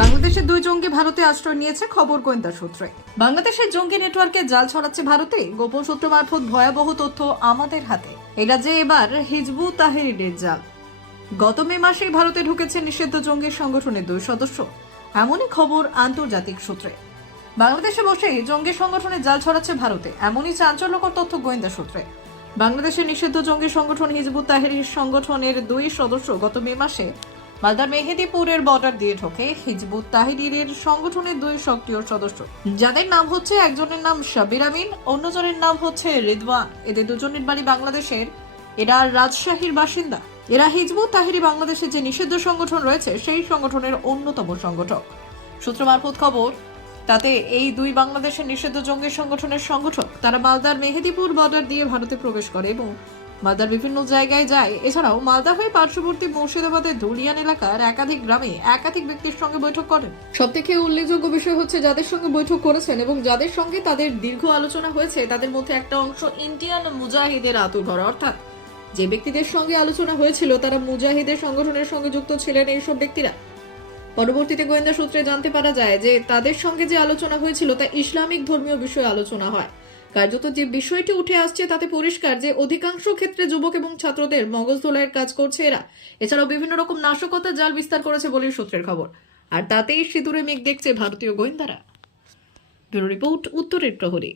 বাংলাদেশের দুই জঙ্গি ভারতে আশ্রয় নিয়েছে, খবর গোয়েন্দা সূত্রে। বাংলাদেশের জঙ্গি নেটওয়ার্কে জাল ছড়াচ্ছে ভারতে, গোপন সূত্র মারফত ভয়াবহ তথ্য আমাদের হাতে। এই রাজ্যে এবার হিজবুত তাহরিরের জাল। গত মে মাসে ভারতে ঢুকেছে নিষিদ্ধ জঙ্গি সংগঠনের দুই সদস্য, এমনই খবর আন্তর্জাতিক সূত্রে। বাংলাদেশে বসে জঙ্গি সংগঠনের জাল ছড়াচ্ছে ভারতে, এমনই চাঞ্চল্যকর তথ্য গোয়েন্দা সূত্রে। বাংলাদেশের নিষিদ্ধ জঙ্গি সংগঠন হিজবুত তাহরির সংগঠনের দুই সদস্য গত মে মাসে মালদার মেহেদিপুরের বর্ডার দিয়ে ঢোকে। হিজবুত তাহরিরের সংগঠনের দুই সক্রিয় সদস্য, যাদের নাম হচ্ছে, একজনের নাম সাবির আমিন, অন্যজনের নাম হচ্ছে রিদওয়ান। এদের দুজনের বাড়ি বাংলাদেশের, এরা রাজশাহীর বাসিন্দা। এরা হিজবুত তাহরি বাংলাদেশের যে নিষিদ্ধ সংগঠন রয়েছে সেই সংগঠনের অন্যতম সংগঠক। সূত্র মারফত খবর, তাতে এই দুই বাংলাদেশের নিষিদ্ধ জঙ্গি সংগঠনের সংগঠক তারা মালদার মেহেদিপুর বর্ডার দিয়ে ভারতে প্রবেশ করে এবং মালদার বিভিন্ন জায়গায় যায়। এছাড়াও মালদা হয়ে পার্শ্ববর্তী মুর্শিদাবাদের ধুলিয়ান এলাকার একাধিক গ্রামে একাধিক ব্যক্তির সঙ্গে বৈঠক করেন। সবথেকে উল্লেখযোগ্য বিষয় হচ্ছে, যাদের সঙ্গে বৈঠক করেছেন এবং যাদের সঙ্গে তাদের দীর্ঘ আলোচনা হয়েছে, তাদের মধ্যে একটা অংশ ইন্ডিয়ান মুজাহিদের আতুঘর, অর্থাৎ যে ব্যক্তিদের সঙ্গে আলোচনা হয়েছিল তারা মুজাহিদের সংগঠনের সঙ্গে যুক্ত ছিলেন এইসব ব্যক্তিরা। পরবর্তীতে গোয়েন্দা সূত্রে জানতে পারা যায় যে তাদের সঙ্গে যে আলোচনা হয়েছিল তা ইসলামিক ধর্মীয় বিষয়ে আলোচনা হয়। কার্যত যে বিষয়টি উঠে আসছে তাতে পরিষ্কার যে অধিকাংশ ক্ষেত্রে যুবক এবং ছাত্রদের মগজ ধোলাইয়ের কাজ করছে এরা। এছাড়াও বিভিন্ন রকম নাশকতার জাল বিস্তার করেছে বলে সূত্রের খবর। আর তাতেই সিঁদুরে মেঘ দেখছে ভারতীয় গোয়েন্দারা। ব্যুরো রিপোর্ট, উত্তরের প্রহরী।